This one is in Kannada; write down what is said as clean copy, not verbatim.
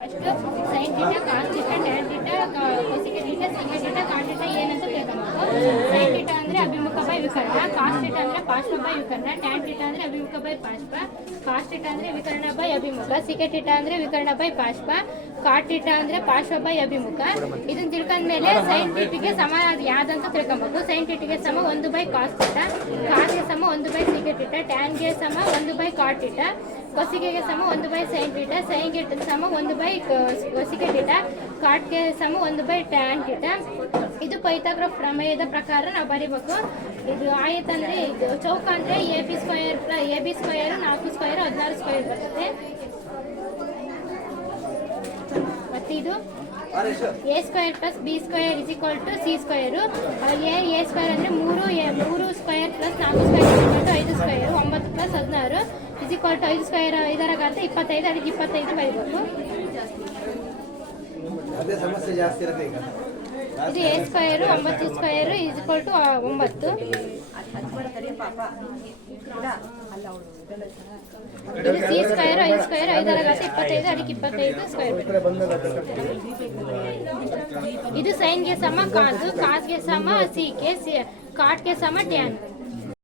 First sine theta cos theta tan theta cosec theta second theta cot theta ಏನಂತ ತಿಳ್ಕೊಬೇಕು. ಸೈನ್ ಥೀಟಾ ಅಂದ್ರೆ ಅಭಿಮುಖ ಬೈ ವಿಕರ್ಣ, ಕಾಸ್ ಥೀಟಾ ಅಂದ್ರೆ ಪಾರ್ಶ್ವ ಬೈ ವಿಕರ್ಣ, ಟ್ಯಾನ್ ಥೀಟಾ ಅಂದ್ರೆ ಅಭಿಮುಖ ಬೈ ಪಾರ್ಶ್ವ, ಕಾಸ್ ಥೀಟಾ ಅಂದ್ರೆ ವಿಕರ್ಣ ಬೈ ಅಭಿಮುಖ, ಸೆಕೆಂಡ್ ಥೀಟಾ ಅಂದ್ರೆ ವಿಕರ್ಣ ಬೈ ಪಾರ್ಶ್ವ, ಕಾಟ್ ಥೀಟಾ ಅಂದ್ರೆ ಪಾರ್ಶ್ವ ಬೈ ಅಭಿಮುಖ. ಇದನ್ನ ತಿಳ್ಕೊಂಡ್ಮೇಲೆ ಸೈನ್ ಥೀಟಿಗೆ ಸಮ ಯಾವ್ದಂತ ತಿಳ್ಕೊಬೇಕು. ಸೈನ್ ಥೀಟಿಗೆ ಸಮ 1 ಬೈ ಕಾಸ್ ಥೀಟಾ, ಕಾಸ್ಗೆ ಸಮ 1 ಬೈ ಸೆಕೆಂಡ್ ಥೀಟಾ, ಟ್ಯಾನ್ಗೆ ಸಮ 1 ಬೈ ಕಾಟ್ ಥೀಟಾ, ಕೊಸಿಗೆಗೆ ಸಮ 1 ಬೈ ಸೈನ್ ಥೀಟಾ, ಸೈನ್ಗೆ ಸಮ 1 ಬೈ ಕೊಸಿಗೆ ಥೀಟಾ, ಕಾಟ್ಗೆ ಸಮ 1 ಬೈ ಟ್ಯಾನ್ ಥೀಟಾ. ಇದು ಪೈಥಾಗರಸ್ ಪ್ರಮೇಯದ ಪ್ರಕಾರ ನಾವು ಬರಿಬೇಕು. ಇದು ಆಯತ ಅಂದ್ರೆ ಇದು ಚೌಕ ಅಂದ್ರೆ a b square 4 square 16 square ಬರುತ್ತೆ. ಮತ್ತೆ ಇದು a square plus b square is equal to c square. A square ಅಂದ್ರೆ 3 square plus 4 square 5 square 9 plus 16 is equal to 5 square 5 ಘಾತ 25, ಅದಕ್ಕೆ 25 ಬರೀಬೇಕು. ಇದು a square 9 square is equal to 9. ಇದು ಸಿ ಸ್ಕ್ವಯರ್ 5 ಸ್ಕ್ವಯರ್ 5 ಘಾತ 25, ಅದಕ್ಕೆ 25 ಸ್ಕ್ವಯರ್. ಇದು ಸೈನ್ಗೆ ಸಮ ಕಾಸು, ಕಾಸ್ಗೆ ಸಮ ಸಿ ಗೆ, ಕಾಟ್ಗೆ ಸಮ ಟ್ಯಾನ್.